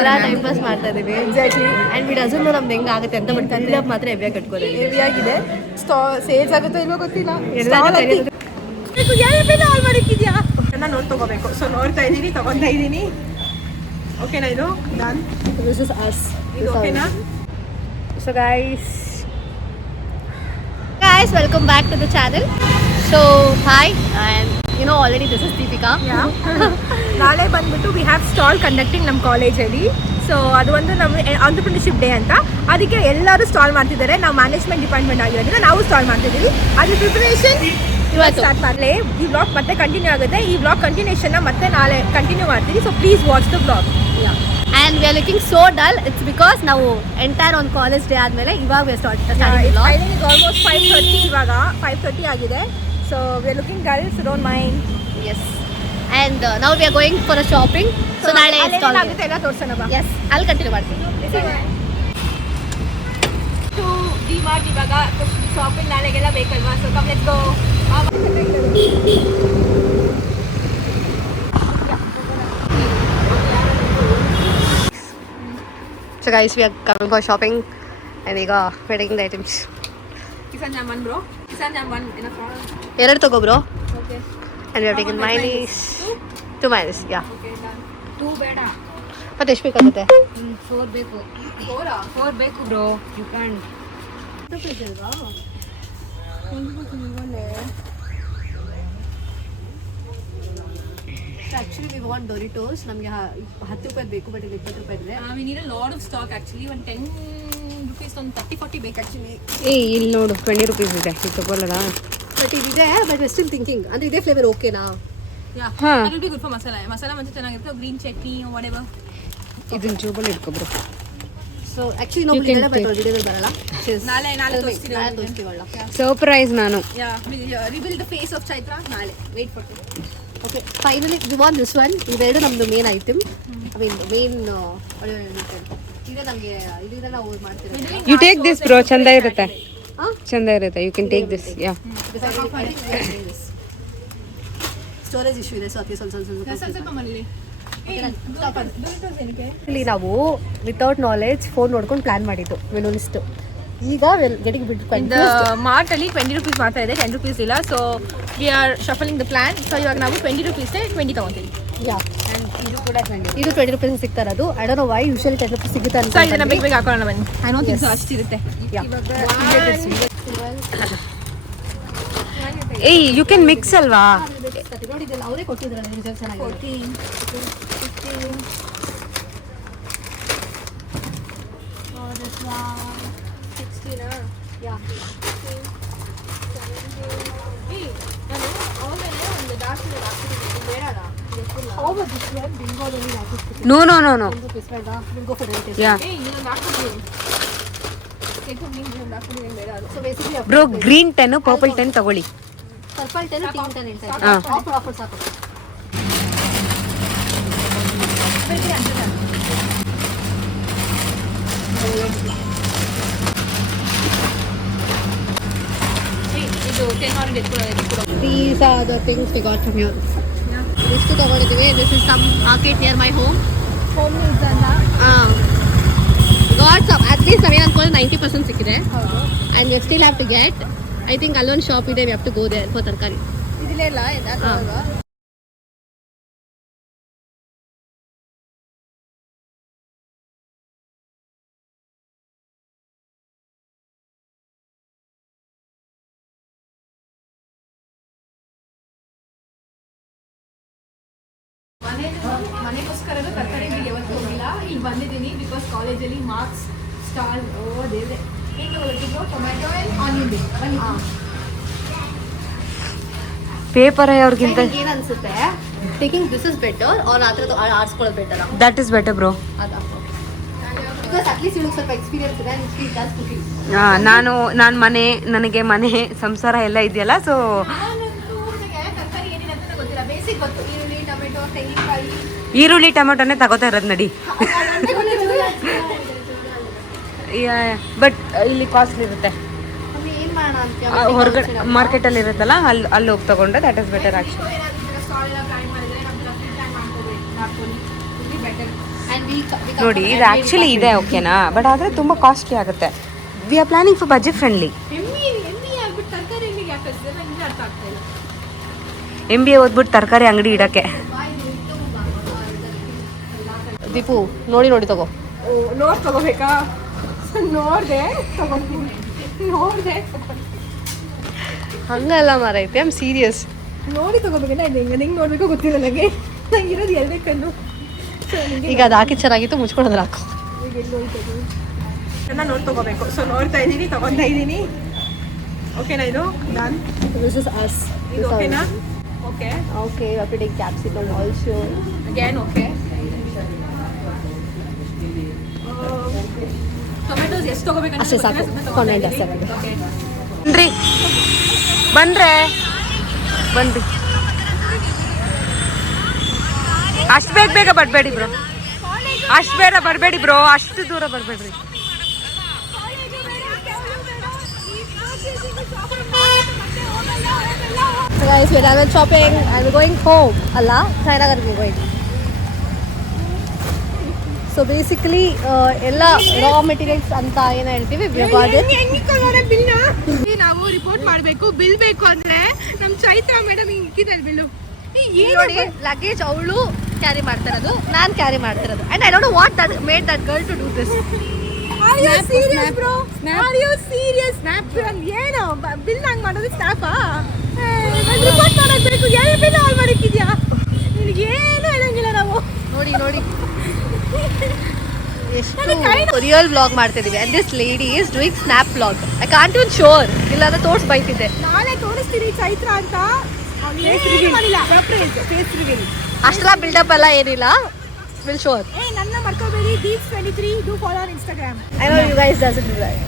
ಏನಿಲ್ಲ time pass ಮಾಡ್ತಾ ಇದೀವಿ. Exactly and we doesn't know ನಮ್ದು ಹೆಂಗೆ ಆಗುತ್ತೆ ಅಂತ ಬಟ್ ಬಿಲ್ಡಪ್ ಮಾತ್ರ ಹೆವಿಯಾಗಿ ಕಟ್ಕೋತೀವಿ ಹೆವಿ ಆಗಿದೆ. ಸ್ಟಾ ಸೇಲ್ಸ್ ಆಗುತ್ತೋ ಇಲ್ವೋ ಗೊತ್ತಿಲ್ಲ. ಎಲ್ಲ ಆಲ್ ಮಾಡಿಕ್ಕಿದ್ಯಾ? ನಾನು ನೋಡಿ ತಗೋಬೇಕು. ಸೊ ನೋಡ್ತಾ ಇದ್ದೀನಿ ತಗೊತಾ ಇದ್ದೀನಿ ಓಕೆನಾ ಇದು? ನಾನು ದಿಸ್ ಇಸ್ ಅಸ್ ಇದು ಓಕೆನಾ so guys welcome back to the channel so hi I and you know already this is Deepika ನಾಳೆ ಬಂದ್ಬಿಟ್ಟು ವಿ ಹ್ಯಾವ್ ಸ್ಟಾಲ್ ಕಂಡಕ್ಟಿಂಗ್ ನಮ್ಮ ಕಾಲೇಜಲ್ಲಿ ಸೊ ಅದು ಒಂದು ನಮ್ಮ ಆಂಟರ್ಪ್ರಿನರ್ಶಿಪ್ ಡೇ ಅಂತ. ಅದಕ್ಕೆ ಎಲ್ಲರೂ ಸ್ಟಾಲ್ ಮಾಡ್ತಿದ್ದಾರೆ. ನಾವು ಮ್ಯಾನೇಜ್ಮೆಂಟ್ ಡಿಪಾರ್ಟ್ಮೆಂಟ್ ಆಗಿರೋದ್ರಿಂದ ನಾವು ಸ್ಟಾಲ್ ಮಾಡ್ತಿದ್ದೀವಿ. ಅದ್ರ ಪ್ರಿಪರೇಷನ್ ಇವತ್ತು. ಸ್ಟಾರ್ಟ್ ಮಾಡಲೇ. ಈ ಬ್ಲಾಗ್ ಮತ್ತೆ ಕಂಟಿನ್ಯೂ ಆಗುತ್ತೆ. ಈ ಬ್ಲಾಗ್ ಕಂಟಿನ್ಯೂಷನ್ನ ಮತ್ತೆ ನಾಳೆ ಕಂಟಿನ್ಯೂ ಮಾಡ್ತೀವಿ. So please watch the blog and we are looking so dull. It's because ನಾವು ಎಂಟೈರ್ ಒಂದು ಕಾಲೇಜ್ ಡೇ ಆದಮೇಲೆ ಇವಾಗ ಆಲ್ಮೋಸ್ಟ್ ಫೈವ್ ಥರ್ಟಿ ಇವಾಗ. ಫೈವ್ ಥರ್ಟಿ ಆಗಿದೆ. so we are looking girls don't mind yes and uh, now we are going for a shopping so ನಾಳೆ stall ಆಗುತ್ತೆ ಎಲ್ಲ ತೋರ್ಸೋಣ ಬಾ yes ಅಲ್ಲಿ ಕಂಟಿನ್ಯೂ ಮಾಡ್ತೀನಿ ಟು ಡಿ ಮಾರ್ಟ್ ಇವಾಗ ಶಾಪಿಂಗ್ ನಾಳೆಗೆಲ್ಲ ಬೇಕಲ್ವಾ so come let's go so guys we are coming for shopping and ಈಗ wedding the items ಎರಡು ತಗೋ bro we have taken mayonnaise two mayonnaise yeah two ಬೇಡ ಮತ್ತೆ ಎಷ್ಟು ಬೇಕಾಗುತ್ತೆ ಫೋರ್ ಬೇಕು ಫೋರಾ ಫೋರ್ ಬೇಕು bro you can actually we want Doritos ನಮಗೆ ಹತ್ತು ರೂಪಾಯಿ ಬೇಕು ಬಟ್ ಇಲ್ಲಿ ಇಪ್ಪತ್ತು ರೂಪಾಯಿ ಇದೆ. We need a lot of stock actually ಒಂದು ಟೆನ್ ರುಪೀಸ್ ಒಂದು ತರ್ಟಿ ಫಾರ್ಟಿ ಬೇಕು ಆಕ್ಚುಲಿ ಏ ಇಲ್ಲಿ ನೋಡು ಟ್ವೆಂಟಿ ರುಪೀಸ್ ಇದೆ. ಇದು ತಗೊಳ್ಳೋದಾ? ಬಟ್ ಇದಿದೆ ಬಟ್ ಸ್ಟಿಲ್ ಥಿಂಕಿಂಗ್ ಅಂದ್ರೆ ಇದೇ ಫ್ಲೇವರ್ ಓಕೆನಾ ಹಾ. ಗುಡ್ ಫಾರ್ ಮಸಾಲ ಮಸಾಲ ಮಂಚ ಚೆನ್ನಾಗಿರುತ್ತೆ ಗ್ರೀನ್ ಚಟ್ನಿ ವಾಡೆವರ್ ಇದನ್ನ ಜೋಬಲ್ಲಿ ಇಟ್ಕೊಬ್ರು ಸೊ ಆಕ್ಚುಲಿ ನಾವು ಇದೆಲ್ಲ ಬರಲ್ಲ ವಿಡಿಯೋದಲ್ಲಿ ಬರಲ್ಲ ನಾಳೆ ನಾಳೆ ತೋರಿಸ್ತೀನಿ ನಾಳೆ ತೋರಿಸ್ತೀವಲ್ಲ. ಸರ್ಪ್ರೈಸ್ ನಾನು. Yeah reveal the face of Chaitra ನಾಳೆ. ವೇಟ್ ಮಾಡ್ತೀನಿ okay finally we won this one ಇವೆರಡು ನಮ್ದು main item I mean main ಇದೆ ನಮಗೆ ಇದರಿಂದ ನಾವು ಮಾಡ್ತೀವಿ. ಯು ಟೇಕ್ ದಿಸ್ ಬ್ರೋ ಚಂದ ಇರುತ್ತೆ. ಹಾಂ ಚಂದ ಇರುತ್ತೆ. You can take this yeah storage issue ಇದೆ ಸೊ ಅದಕ್ಕೆ ಸ್ವಲ್ಪ ಸ್ವಲ್ಪ ಸ್ವಲ್ಪ ಸ್ವಲ್ಪ ಮನೇಲಿ ಇಲ್ಲಿ ನಾವು ವಿತೌಟ್ ನಾಲೆಜ್ ಫೋನ್ ನೋಡ್ಕೊಂಡು ಪ್ಲಾನ್ ಮಾಡಿದ್ದು ಮೆನು ಲಿಸ್ಟ್ ಈಗ ಗೆಟಿಂಗ್ ಬಿಟ್ಟು ಮಾರ್ಟ್ ಅಲ್ಲಿ ಟ್ವೆಂಟಿ ರುಪೀಸ್ ಮಾಡ್ತಾ ಇದೆ ಟೆನ್ ರುಪೀಸ್ ಇಲ್ಲ. So we are shuffling the plan so ಇವಾಗ ನಾವು ಟ್ವೆಂಟಿ ರುಪೀಸ್ ಟ್ವೆಂಟಿ ತಗೊಂತೀವಿ. ಯಾ ಇದು ಕೂಡ ಟ್ವೆಂಟಿ ಇದು ಟ್ವೆಂಟಿ ರುಪೀಸ್ ಸಿಗ್ತಾ ಇರೋದು. I don't know why usually ten rupees ಸಿಗುತ್ತೆ ಅಂತ ಬೇಗ ಬೇಗ ಹಾಕೋಣ ಬನ್ನಿ. I no think Yes. ಅಷ್ಟಿರುತ್ತೆ ಏಯ್ ಯು ಕ್ಯಾನ್ ಮಿಕ್ಸ್ ಅಲ್ವಾ? No no no no bro green ten purple ten ತಗೊಳ್ಳಿ. ಪರ್ಪಲ್ ಟೆನ್ ಪಿಂಕ್ ಟೆನ್ ಅಂತ ಹಾ. ಆಫರ್ ಆಫರ್ ಸಾಕು. ಇದು ಟೆನ್ ಹಂಡ್ರೆಡ್ ಎತ್ಕೊಳ್ಳೋದು These are the things we got from here. ಇಷ್ಟು ತಗೊಂಡಿದ್ದೀವಿ. This is some market near my home home needs ಅಲ್ಲ got some at least ನಾವೇನು ಅನ್ಕೊಂಡು ನೈಂಟಿ ಪರ್ಸೆಂಟ್ ಸಿಕ್ಕಿದೆ. ಹೌದು. And we still have to get I think ಅಲ್ಲೊಂದು shop ಇದೆ we have to go there for ತರಕಾರಿ. ಮನೆಗೋಸ್ಕರನೂ ತರಕಾರಿ ಯಾವತ್ತೂ ಹೋಗಿಲ್ಲ. ಇಲ್ಲಿ ಬಂದಿದ್ದೀನಿ ಬಿಕಾಸ್ ಕಾಲೇಜಲ್ಲಿ ಮಾರ್ಕ್ಸ್ ಸ್ಟಾಲ್ ಓ ದೇವ್ರೆ. ಪೇಪರ್ ಅವ್ರಿಗಿಂತ ಏನು ಅನ್ಸುತ್ತೆ? ಟೇಕಿಂಗ್ ದಿಸ್ ಇಸ್ ಬೆಟರ್ ಅವ್ರ ಆ ಥರದ್ದು ಆರಿಸ್ಕೊಳ್ಳೋದು better that is better bro ನಾನು ನಾನು ಮನೆ ನನಗೆ ಮನೆ ಸಂಸಾರ ಎಲ್ಲ ಇದೆಯಲ್ಲ ಸೊ ಈರುಳ್ಳಿ ಟೊಮೆಟೊನೇ ತಗೋತಾ ಇರೋದು ನಡಿ. ಬಟ್ ಇಲ್ಲಿ ಕಾಸ್ಟ್ಲಿ ಇರುತ್ತೆ. ಹೊರಗಡೆ ಮಾರ್ಕೆಟಲ್ಲಿ ಇರುತ್ತಲ್ಲ ಅಲ್ಲಿ ಅಲ್ಲಿ ಹೋಗಿ ತಗೊಂಡ್ರೆ ದಟ್ ಇಸ್ ಬೆಟರ್ ಆ್ಯಕ್ಚುಲಿ ನೋಡಿ ಇದು ಆ್ಯಕ್ಚುಲಿ ಇದೆ. ಓಕೆನಾ ಬಟ್ ಆದರೆ ತುಂಬ ಕಾಸ್ಟ್ಲಿ ಆಗುತ್ತೆ. We are planning for budget friendly ಎಮ್ಮಿ ಎಮ್ಮಿ ಆಗ್ಬಿಟ್ಟು ತರಕಾರಿ ಎಮ್ಮಿಗೆ ಯಾಕಂದ್ರೆ ನಂಗೆ ಅರ್ಥ ಆಗ್ತಾ ಇಲ್ಲ. ಎಂ ಬಿ ಎ ಓದ್ಬಿಟ್ಟು ತರಕಾರಿ ಅಂಗಡಿ ಇಡಕ್ಕೆ. ದೀಪು ನೋಡಿ ನೋಡಿ ತಗೋ. ನೋಡಿ ನೋಡ್ ತಗೋಬೇಕಾ? ನೋಡ್ದೆ ತಗೊಂತೀನಿ ನೋಡ್ದೆ. ಹಂಗಲ್ಲ ಮಾರೈತೆ ಐ ಆಮ್ ಸೀರಿಯಸ್ ನೋಡಿ ತಗೋಬೇಕಲ್ಲ ಇದು ಹೆಂಗೆ ಹೆಂಗೆ ನೋಡ್ಬೇಕು ಗೊತ್ತಿಲ್ಲ ನನಗೆ ನಂಗೆ ಇರೋದು ಎರಡೇ ಕಣ್ಣು ಈಗ ಅದು ಹಾಕಿ ಚೆನ್ನಾಗಿತ್ತು ಮುಚ್ಕೊಳ್ಳೋದ್ರ ಹಾಕು. ಈಗ ಎಲ್ಲಿ ನೋಡಿ ತಗೋಬೇಕು. ಸೊ ನೋಡ್ತಾ ಇದ್ದೀನಿ ತಗೊತಾ ಇದ್ದೀನಿ. ಓಕೆನಾ ಇದು? ಡನ್ ದಿಸ್ ಇಸ್ ಅಸ್ ಇದು ಓಕೆನಾ okay okay take capsicum also again okay tomatoes ಎಷ್ಟು ತಗೋಬೇಕು ಅಷ್ಟೇ ಸಾಕು. ಓಕೆ ಬನ್ರಿ. ಬಂದ್ರೆ. ಬನ್ರಿ ಅಷ್ಟು ಬೇಗ ಬೇಗ ಬರಬೇಡಿ ಬ್ರೋ. ಅಷ್ಟು ಬೇಗ ಬರಬೇಡಿ ಬ್ರೋ. ಅಷ್ಟು ದೂರ ಬರಬೇಡ್ರಿ. Guys, we're done with shopping. And we're going home. ಅಲ್ಲ ಸಾಯಿನಗರ್ ಗೋಯಿಂಗ್ ಸೊ ಬೇಸಿಕಲಿ ಎಲ್ಲ ರಾ ಮೆಟೀರಿಯಲ್ಸ್ ಅಂತ ಏನು ಹೇಳ್ತೀವಿ? ನಾವು ರಿಪೋರ್ಟ್ ಮಾಡಬೇಕು. ಬಿಲ್ ಬೇಕು ಅಂದ್ರೆ ನಮ್ ಚೈತ್ರ ಮೇಡಮ್ ಇಕ್ಕಿದ್ದಾರೆ ಬಿಲ್ಲು. ನೋಡಿ ಲಗೇಜ್ ಅವಳು ಕ್ಯಾರಿ ಮಾಡ್ತಿರೋದು ನಾನು ಕ್ಯಾರಿ ಮಾಡ್ತಿರೋದು and I don't what that made that girl to do this are you serious bro are you serious snap ಏನು? ಬಿಲ್ ಮಾಡೋದು ಸ್ನ್ಯಾಪಾ ರಿಪೋರ್ಟ್ ಮಾಡಬೇಕು ಎಲ್ಲಿ ಬಿಲ್ ಆಲ್ ಮಾಡಿಕ್ಕಿದ್ಯಾ ಹೇಳಂಗಿಲ್ಲ ನಾವು. ನೋಡಿ ನೋಡಿ. ಎಷ್ಟು ರಿಯಲ್ ವ್ಲಾಗ್ ಮಾಡ್ತಿದೀವಿ. And this lady is doing snap vlog I can't even show ಇಲ್ಲಾಂದ್ರೆ ತೋರ್ಸ್ ಬೈತಿದ್ದೆ. ನಾಳೆ ತೋರಿಸ್ತೀನಿ ಚೈತ್ರ ಅಂತ. ಅಷ್ಟೆಲ್ಲ ಬಿಲ್ಡಪ್ ಎಲ್ಲ ಏನಿಲ್ಲ. ವಿಲ್ ಶೋರ್ ಏ ನನ್ನ ಮರ್ಕೋಬೇಡಿ. Deep twenty three do follow on Instagram I know you guys doesn't like.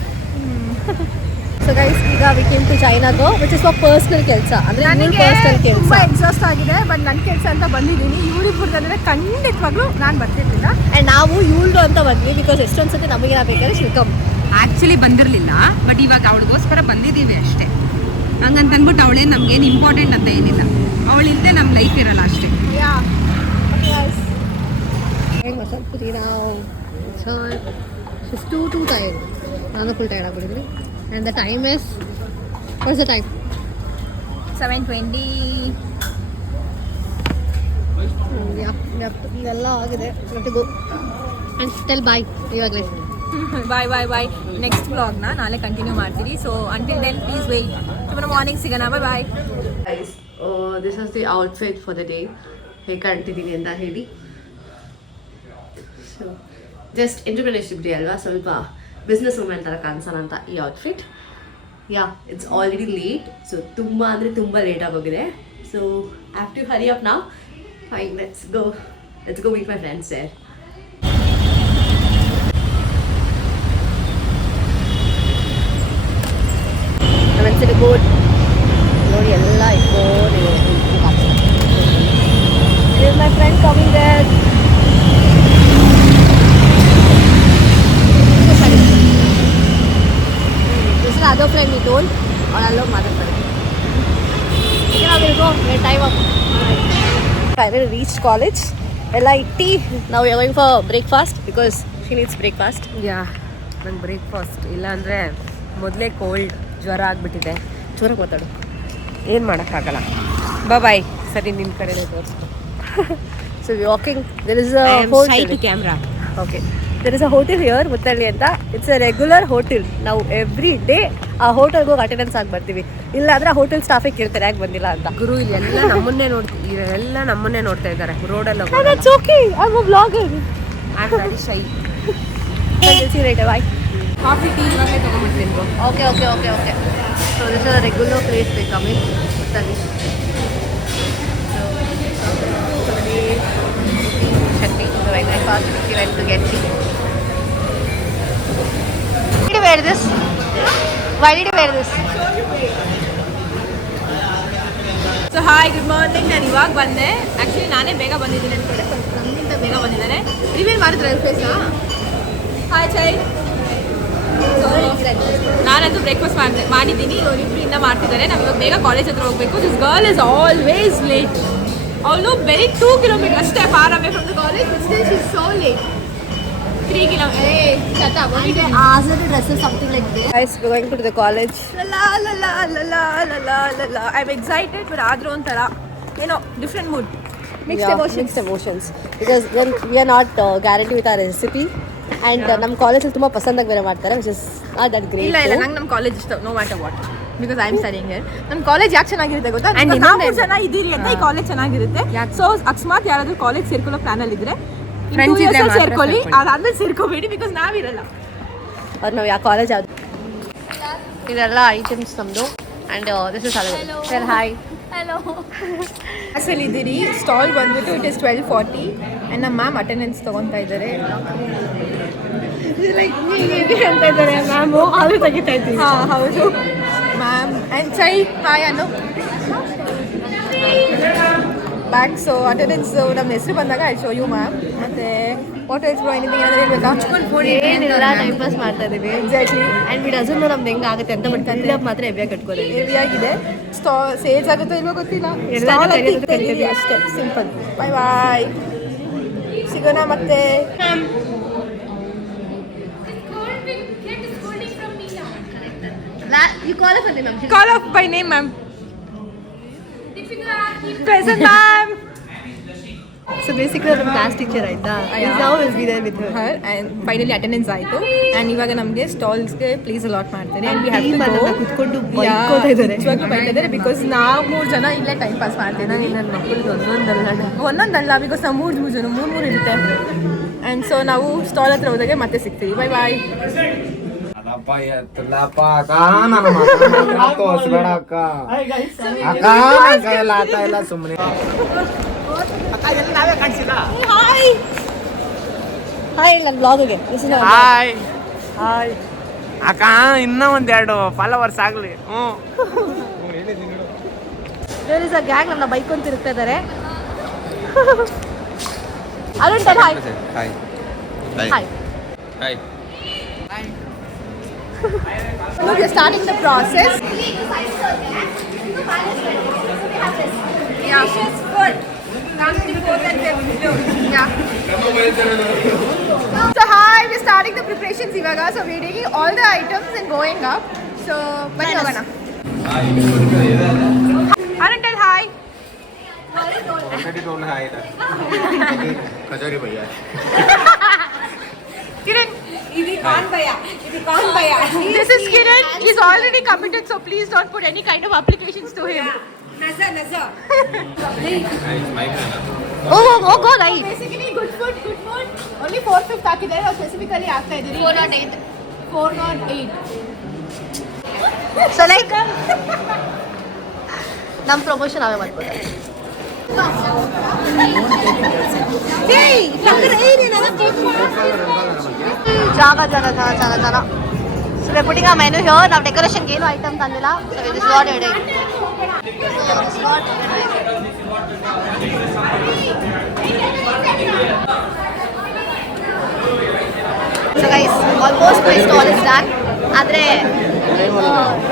So guys ಈಗ ವಿ ಕೇಮ್ ಟು ಚೈನಾದು ವಿಚ್ ಇಸ್ ಫಾರ್ ಪರ್ಸ್ನಲ್ ಕೆಲಸ. ಅಂದ್ರೆ ನನಗೆ ಪರ್ಸನಲ್ ಕೆಲಸ. ತುಂಬಾ ಎಕ್ಸಾಸ್ಟ್ ಆಗಿದೆ ಬಟ್ ನನ್ನ ಕೆಲಸ ಅಂತ ಬಂದಿದ್ದೀನಿ. ಇವರಿಬ್ಬರದಂದ್ರೆ ಖಂಡಿತವಾಗ್ಲೂ ನಾನು ಬರ್ತಿರ್ಲಿಲ್ಲ. ಆ್ಯಂಡ್ ನಾವು ಇವಳು ಅಂತ ಬಂದ್ವಿ ಬಿಕಾಸ್ ಎಷ್ಟೊಂದು ಸತಿ ನಮಗೆ ಬೇಕಾದ್ರೆ ಶಿಲ್ಕಮ್ ಆ್ಯಕ್ಚುಲಿ ಬಂದಿರಲಿಲ್ಲ ಬಟ್ ಇವಾಗ ಅವಳಿಗೋಸ್ಕರ ಬಂದಿದ್ದೀವಿ ಅಷ್ಟೇ. ಹಂಗಂತ ಅಂದ್ಬಿಟ್ಟು ಅವಳೇನು ನಮ್ಗೇನು ಇಂಪಾರ್ಟೆಂಟ್ ಅಂತ ಏನಿಲ್ಲ. ಅವಳಿಲ್ಲದೆ ನಮ್ಮ ಲೈಫ್ ಇರಲ್ಲ ಅಷ್ಟೇ. ಯಾ ಹೆಂಗೆ ಟೂ ಪುರಿ ನಾವು ಟು ಟು ನಾನು full tired ಆಗ್ಬಿಟ್ಟಿದ್ರಿ and the time is what's the time seven twenty ಇದೆಲ್ಲ ಆಗಿದೆ. ಗೋ ಆ್ಯಂಡ್ ಸ್ಟೆಲ್ ಬಾಯ್ ಇವಾಗಲೇ. ಬಾಯ್ ಬಾಯ್ ಬಾಯ್ ನೆಕ್ಸ್ಟ್ ಬ್ಲಾಗ್ನ ನಾಳೆ ಕಂಟಿನ್ಯೂ ಮಾಡ್ತೀರಿ. So until then please wait ಇವನ ಮಾರ್ನಿಂಗ್ ಸಿಗೋಣ. Bye bye oh this is the outfit for the day ಹೇಗೆ ಕಾಣ್ತಿದ್ದೀನಿ ಅಂತ ಹೇಳಿ. ಸೊ ಜಸ್ಟ್ ಎಂಟರ್ಪ್ರಿನರ್ಶಿಪ್ ಡೇ ಅಲ್ವಾ ಸ್ವಲ್ಪ ಬಿಸ್ನೆಸ್ ವುಮೆನ್ ಥರ ಕಾಣಿಸೋಣ ಅಂತ ಈ outfit yeah it's already late so ತುಂಬ ಅಂದರೆ ತುಂಬ ಲೇಟ್ ಆಗೋಗಿದೆ. So have to hurry up ನಾವು fine let's go let's go with my friends sir ಮೆಣಸಿನ ಬೋಟ್ ನೋಡಿ ಎಲ್ಲ ಇಟ್ಕೊಂಡಿದೆ my friend my friend Okay, ಅದೋ friend. We're time up. Finally reached college. Ella tea. Now we ನಾವು going for breakfast because she needs breakfast yeah ನಂಗೆ breakfast ಇಲ್ಲಾಂದರೆ ಮೊದಲೇ cold ಜ್ವರ ಆಗಿಬಿಟ್ಟಿದೆ ಜ್ವರ ಗೊತ್ತಾಡು ಏನು ಮಾಡೋಕ್ಕಾಗಲ್ಲ ಬಾಯ್ ಸರಿ ನಿಮ್ಮ ಕಡೆನೇ ತೋರಿಸ್ತು so walking there is a hotel. Camera okay there is a hotel here Muthalli ಅಂತ ಇಟ್ಸ್ ಎ ರೆಗ್ಯುಲರ್ ಹೋಟೆಲ್ ನಾವು ಎವ್ರಿ ಡೇ ಆ ಹೋಟೆಲ್ಗೆ ಹೋಗಿ ಅಟೆಂಡೆನ್ಸ್ ಆಗಿ ಬರ್ತೀವಿ ಇಲ್ಲ ಅಂದ್ರೆ ಹೋಟೆಲ್ ಸ್ಟಾಫೇ ಕೇಳ್ತಾರೆ ಯಾಕೆ ಬಂದಿಲ್ಲ ಅಂತ ಗುರು ಎಲ್ಲ ನಮ್ಮನ್ನೇ ನೋಡ್ತೀವಿ ಎಲ್ಲ ನಮ್ಮನ್ನೇ ನೋಡ್ತಾ ಇದ್ದಾರೆ ರೋಡಲ್ಲಿ okay I am very shy see right bye coffee tea ಇವಾಗಲೇ ತೊಗೊಂಡ್ಬಿಡ್ತೀನಿ okay okay okay okay so this is regular place they coming ಸರಿ chutney very fast see when to get tea Why did you wear this? Why did you wear this? So hi good morning ನಾನು ಇವಾಗ ಬಂದೆ. Actually ನಾನೇ ಬೇಗ ಬಂದಿದ್ದೀನಿ ಅನ್ಕೊಂಡೆ ನಮ್ಗಿಂತ ಬೇಗ ಬಂದಿದ್ದಾನೆ ರಿವೀಲ್ ಮಾಡಿದ್ರೆ ಫೇಸ್ನ ಹಾಯ್ ಚೈ ನಾನಂತೂ ಬ್ರೇಕ್ಫಾಸ್ಟ್ ಮಾಡಿದೆ ಮಾಡಿದ್ದೀನಿ. ಇವರಿಬ್ರು ಇನ್ನೂ ಮಾಡ್ತಿದ್ದಾರೆ. ನಾವು ಇವಾಗ ಬೇಗ ಕಾಲೇಜ್ ಹತ್ರ ಹೋಗಬೇಕು. This girl is always late ಅವಳು ಬೆರಿ ಟೂ ಕಿಲೋಮೀಟರ್ ಅಷ್ಟೇ far away from the college so late three kilometre Azad dresses something like this. Guys, we're going to the college. La la la la la la la la la. I'm excited, but ಆದ್ರೂ ಒಂಥರ ಏನೋ different mood mix Yeah, emotions mixed emotions. Because then we are not uh, guaranteed with our recipe. And uh, ನಮ್ಮ ಕಾಲೇಜಲ್ಲಿ ತುಂಬ ಪಸಂದಾಗಿ ಬೇರೆ ಮಾಡ್ತಾರೆ which is not that great ಇಲ್ಲ ಇಲ್ಲ ನಂಗೆ ನಮ್ಮ ಕಾಲೇಜ್ ಇಷ್ಟ no matter what because I am studying here ನಮ್ಮ ಕಾಲೇಜ್ ಯಾಕೆ ಚೆನ್ನಾಗಿರುತ್ತೆ ಗೊತ್ತಾ ನಾವು ಜನ ಇದ್ದೀರಿ ಅಂತ ಈ ಕಾಲೇಜ್ ಚೆನ್ನಾಗಿರುತ್ತೆ ಸೊ ಅಕಸ್ಮಾತ್ ಯಾರಾದ್ರೂ ಕಾಲೇಜ್ ಸೇರ್ಕೊಳ್ಳೋ ಪ್ಲಾನ್ ಇದ್ರೆ Friends ಇದ್ರೆ ಸೇರ್ಕೊಳ್ಳಿ. ಅದಾದ್ಮೇಲೆ ಸೇರ್ಕೋಬೇಡಿ ಬಿಕಾಸ್ ನಾವಿರಲ್ಲ. ಅವ್ರು ನಾವು ಯಾವ ಕಾಲೇಜ್ ಅದು ಇದೆಲ್ಲ ಐಟಮ್ಸ್ ನಮ್ಮದು and this is sir hi ಕ್ಲಾಸಲ್ಲಿ ಇದ್ದೀರಿ. ಸ್ಟಾಲ್ ಬಂದ್ಬಿಟ್ಟು it is twelve forty and ನಮ್ಮ ಮ್ಯಾಮ್ ಅಟೆಂಡೆನ್ಸ್ ತೊಗೊತಾ ಇದ್ದಾರೆ. ಲೈಕ್ ಅಂತ ಇದ್ದಾರೆ ಮ್ಯಾಮು ಅದು ತೆಗಿತಾ ಇದ್ದೀವಿ. ಹಾಂ ಹೌದು. ಮ್ಯಾಮ್ ಆ್ಯಂಡ್ ಸೈ ಹಾಯ್ ಅನ್ನು. ಬ್ಯಾಕ್ ಸೊ ಅಟೆಂಡೆನ್ಸ್ ನಮ್ಮ ಹೆಸರು ಬಂದಾಗ ಐ ಶೋ ಯು ಮ್ಯಾಮ್ ಮತ್ತೆ ವಾಟ್ ಎಲ್ಸ್ ಬ್ರೋ ಎನಿಥಿಂಗ್ ಏನಾದರೂ ಟೈಮ್ ಪಾಸ್ ಮಾಡ್ತಾ ಇದೀವಿ. ಎಕ್ಸಾಕ್ಟ್ಲಿ ಆ್ಯಂಡ್ ವಿ ಡಸನ್ ನಮ್ದು ಹೆಂಗೆ ಆಗುತ್ತೆ ಅಂತ ಬಟ್ ಕಲ್ತಿಲ್ಲ ಮಾತ್ರ ಹೆವಿ ಕಟ್ಕೋತೀವಿ ಹೆವಿ ಆಗಿದೆ. ಸ್ಟಾ ಸೇಲ್ಸ್ ಆಗುತ್ತೋ ಇಲ್ವೋ ಗೊತ್ತಿಲ್ಲ. ಅಷ್ಟೇ ಸಿಂಪಲ್ ಬೈ ಬಾಯ್ ಸಿಗೋಣ ಮತ್ತೆ. You call her for the ma'am. Call off by name, ma'am. Present, ma'am. So basically ನಮ್ಮ ಕ್ಲಾಸ್ ಟೀಚರ್ ಆಯ್ತಾ? With her and finally attendance ಆಯಿತು. ಆ್ಯಂಡ್ ಇವಾಗ ನಮಗೆ ಸ್ಟಾಲ್ಸ್ಗೆ ಪ್ಲೀಸ್ ಅಲಾಟ್ ಮಾಡ್ತಾರೆ. ಆ್ಯಂಡ್ ವಿ ಹ್ಯಾವ್ ಕುತ್ಕೊಂಡು. ನಿಜವಾಗ್ಲೂ ಬೈತಾ ಇದ್ದಾರೆ ಬಿಕಾಸ್ ನಾವು ಮೂರು ಜನ ಇಲ್ಲೇ ಟೈಮ್ ಪಾಸ್ ಮಾಡ್ತಿದ್ದೀವಿ ನನ್ನ ಮಕ್ಕಳಿಗೆ ಒಂದೊಂದಲ್ಲ. ಒಂದೊಂದಲ್ಲ ಬಿಕಾಸ್ ನಾವು ಮೂರು ಮೂರು ಜನ ಮೂರು ಮೂರು ಇರುತ್ತೆ. ಆ್ಯಂಡ್ ಸೊ ನಾವು ಸ್ಟಾಲ್ ಹತ್ರ ಹೋದಾಗ ಮತ್ತೆ ಸಿಗ್ತೀವಿ. ಬೈ ಬಾಯ್ ಅಪ್ಪ ಎತ್ತಲಪ್ಪ ಅಕ್ಕ ನನ್ನ ಮಕ್ಕಳ ಅಕ್ಕ. ಅಕ್ಕ ನನ್ ಕೈಯಲ್ಲಿ ಆತ ಇಲ್ಲ ಸುಮ್ಮನೆ ಹಾಯ್ ನನ್ನ ಬ್ಲಾಗ್ಗೆ ದಿಸ್ ಇಸ್ ಹಾಯ್ ಹಾಯ್ ಅಕ್ಕ ಇನ್ನ ಒಂದೆರಡು ಫಾಲೋವರ್ಸ್ ಆಗ್ಲಿ. ಹ್ಞೂ. ದೇರ್ ಇಸ್ ಅ ಗ್ಯಾಂಗ್ ನನ್ನ ಬೈಕ್ ಅಂತ ಇರ್ತಾ ಇದ್ದಾರೆ Arun tell hi hi hi hi Look, we're starting the process. Yeah. Yeah. So hi, we're starting the preparations Ivaga. So we're taking all the items and going up. So bani hogana. Arun tell hi. खजरी भैया Kiran This is Kiran. He's already committed, so please don't put any kind of applications to him. Nazar, Nazar. oh, oh, oh God, I. Basically, good food, good food. Only four fifth there are specifically after there. Four not eight. Four not eight. So like. ನಮ್ promotion ಅವೇ ಮಾಡ್ಕೊಡ್ತಾರೆ ಜಾಗ ಜನ ಜನ ಜನ ಜನ so ರೆಪುಟಿಂಗ menu ಹ್ಯೋ ನಾವು ಡೆಕೋರೇಷನ್ಗೆ ಏನು ಐಟಮ್ ತಂದಿಲ್ಲ so it is not a day so guys almost my stall is done ಆದರೆ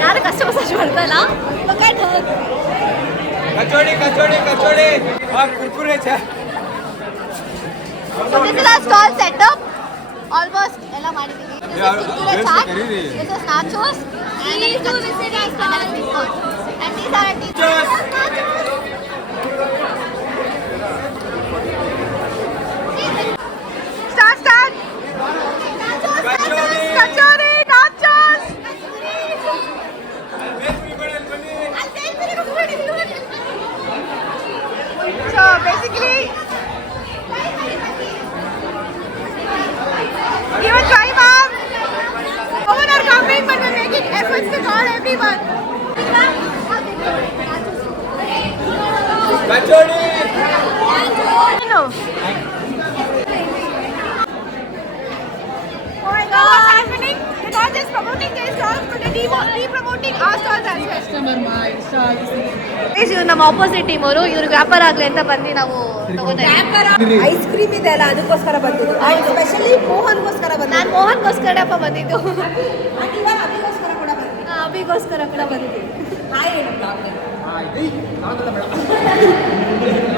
ಯಾರು ಕಸ್ಟಮರ್ಸ್ ಬರ್ತಾ ಇಲ್ಲ ಕಚೋಡಿ ಕಚೋಡಿ ಕಚೋಡಿ ಕುರ್ಕುರೆ ಚ so this is our stall setup almost ಎಲ್ಲ ಮಾಡಿದ್ದೀವಿ this is Kurkure chaat this is nachos and this is And these are the teachers. ಇವ್ರು ನಮ್ಮ opposite team ಅವರು ಇವ್ರಿಗೆ ವ್ಯಾಪಾರ ಆಗಲಿ ಅಂತ ಬಂದು ನಾವು ಐಸ್ ಕ್ರೀಮ್ ಇದೆ ಅಲ್ಲ ಅದಕ್ಕೋಸ್ಕರ ಬಂದಿದ್ದು. ಸ್ಪೆಷಲಿ ಮೋಹನ್ಗೋಸ್ಕರ ಬಂದ ನಾನು ಅಭಿಗೋಸ್ಕರ ಕೂಡ ಬಂದಿದ್ದು. ಆ, ಅಭಿಗೋಸ್ಕರ ಕೂಡ ಬಂದಿದ್ದೀವಿ.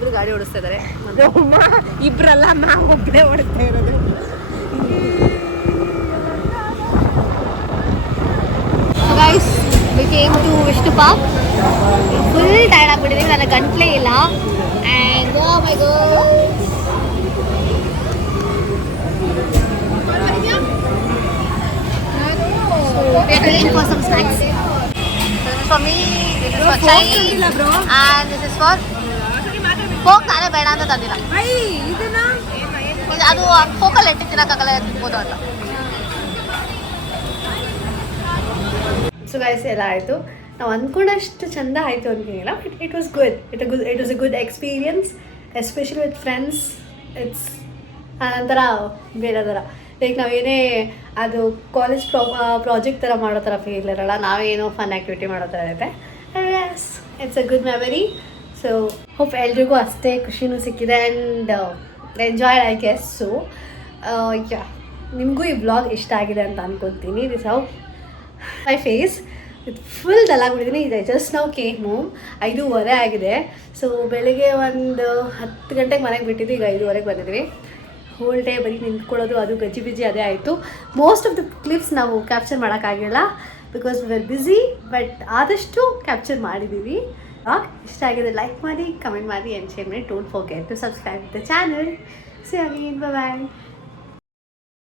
ಇಲ್ಲಿಬ್ರು ಗಾಡಿ ಓಡಿಸ್ತಾ ಇದ್ದಾರೆ ಇಬ್ರಲ್ಲ ನಾವು ಒಬ್ಬನೇ ಓಡಿಸ್ತಾ ಇರೋದು. Guys we came to Vishnu park full tired ಆಗ್ಬಿಟ್ಟಿದ್ದೀವಿ ನನಗೆ ಗಂಟ್ಲೇ ಇಲ್ಲ. And go my go for some snacks for me, this is for Chai, and this is for ಫೋಕ್ ನಾನೇ ಬೇಡ ಅಂತ ತಂದಿಲ್ಲ. ಇದು ಅದು ಫೋಕಲ್ಲಿ ಎಟ್ಟಿ ತಿನ್ನಕ್ಕಾಗಲ್ಲ ತಿನ್ಬೋದು ಅಂತ ಸೊ ಗೈಸ್ ಎಲ್ಲ ಆಯಿತು. ನಾವು ಅಂದ್ಕೊಂಡಷ್ಟು ಚಂದ ಆಯಿತು ಅಂತೀನಿಲ್ಲ but it was good it good it was a good experience especially with friends it's ಆನಂತರ ಬೇರೆ ಥರ. ಲೈಕ್ ನಾವೇನೇ ಅದು ಕಾಲೇಜ್ ಪ್ರೊ ಪ್ರಾಜೆಕ್ಟ್ ಥರ ಮಾಡೋ ಥರ ಫೀಲ್ ಇರಲ್ಲ ನಾವೇನೋ ಫನ್ ಆ್ಯಕ್ಟಿವಿಟಿ ಮಾಡೋ ಥರ ಇರುತ್ತೆ. Yes it's a good memory so hope ಎಲ್ರಿಗೂ ಅಷ್ಟೇ ಖುಷಿನೂ ಸಿಕ್ಕಿದೆ and enjoy I guess so yeah ನಿಮಗೂ ಈ ಬ್ಲಾಗ್ ಇಷ್ಟ ಆಗಿದೆ ಅಂತ ಅನ್ಕೊತೀನಿ. This how my face full dull ಆಗಿಬಿಟ್ಟಿದ್ದೀನಿ ಇದೆ ಜಸ್ಟ್ ನಾವು ಕೇಕ್ ಹೋಮ್ ಐದೂವರೆ ಆಗಿದೆ. ಸೊ ಬೆಳಿಗ್ಗೆ ಒಂದು ಹತ್ತು ಗಂಟೆಗೆ ಮನೆಗೆ ಬಿಟ್ಟಿದ್ದು ಈಗ ಐದೂವರೆಗೆ ಬಂದಿದ್ವಿ ಹೋಲ್ ಡೇ ಬರೀ ನಿಂತ್ಕೊಳ್ಳೋದು, ಅದು ಗಜ್ಜಿ ಬಿಜಿ ಅದೇ ಆಯಿತು. ಮೋಸ್ಟ್ ಆಫ್ ದ ಕ್ಲಿಪ್ಸ್ ನಾವು ಕ್ಯಾಪ್ಚರ್ ಮಾಡೋಕ್ಕಾಗಿಲ್ಲ because we are busy but ಆದಷ್ಟು ಕ್ಯಾಪ್ಚರ್ ಮಾಡಿದ್ದೀವಿ. ಇಷ್ಟ ಆಗಿದೆ ಲೈಕ್ ಮಾಡಿ ಕಮೆಂಟ್ ಮಾಡಿ ಆ್ಯಂಡ್ ಶೇರ್ ಮಾಡಿ don't forget to subscribe the channel see again bye